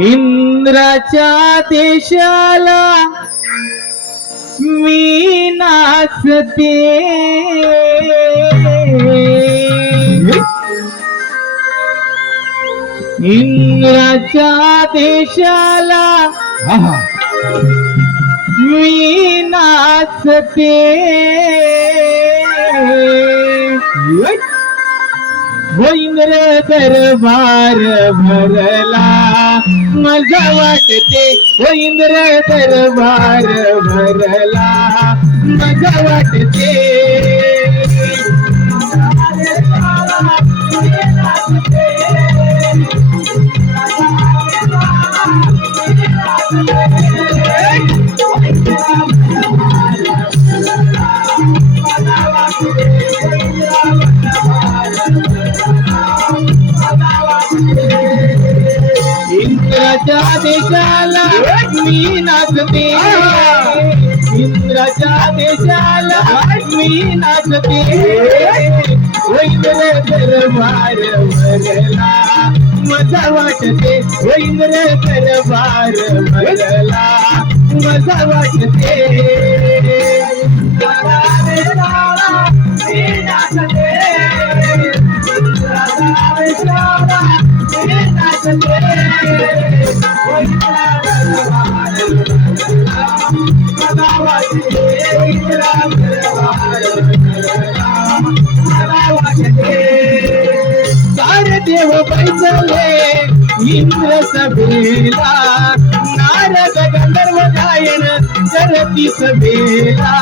इंद्राच्या देशाला मी नाचते. इंद्राच्या देशाला मी नाचते. होईन रे दरबार भरला. मजा वाटते होईन रे दरबार भरला. मजा वाटते. इंद्राच्या देशाला मी नाचते. इंद्राच्या देशाला मी नाचते. वैद्य दरबार भरला मजा वाटते. वैद्य दरबार भरला मजा वाटते. सारे देव बैसले इंद्र सभेला. नारद गंधर्व गायन करती सभेला.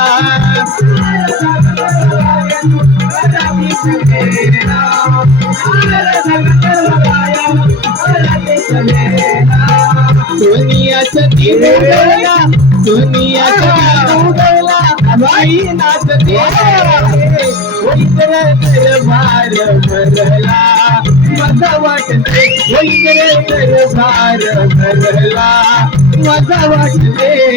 दुनियाचं दिन उडवला बाई नाचते. दरबार भरला. मजा वाटते वैद्य दरबार भरला. मजा वाटते.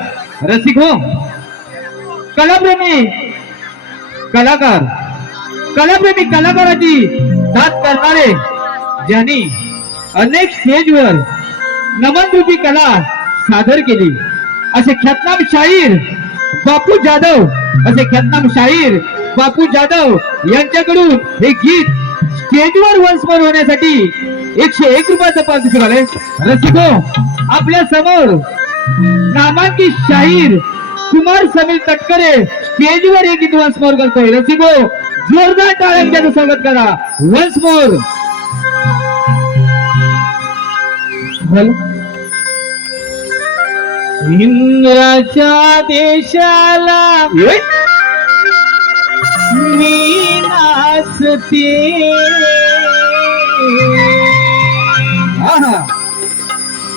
रसिक हो कलाप्रेमी. कलाकार. कलाप्रेमी कलाकाराची साथ करणारे ज्यांनी अनेक स्टेजवर नमनरूपी कला सादर केली. असे ख्यातनाम शाहीर बापू जाधव असे ख्यातनाम शाहीर बापू जाधव यांच्याकडून हे गीत स्टेजवर वंशमोर होण्यासाठी एकशे एक रुपयाचं पारितोषिक आलंय रसिको आपल्यासमोर नामांकित शाहीर कुमार समीर तटकरे स्टेजवर हे गीत वन्स मोर करतोय. रसिको जोरदार टाळ्यांनी त्याचं स्वागत करा. वन्स मोर इंद्राच्या देशाला मी नाचते.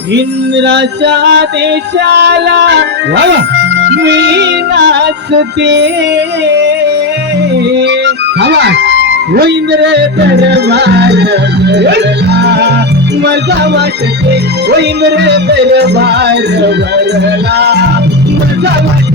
इंद्राच्या देशाला मी नाचते. हो इंद्र दरबार मजा वाटते. हो इंद्र दरबार भरला. मजा वाटते.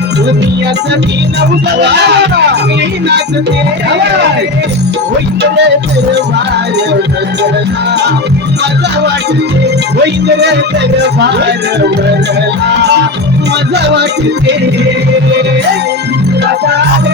दुनियाचा दिन उगवला मी नाचते होईल दरबार वरला माझा वाटते होईल दरबार वरला माझा वाटते.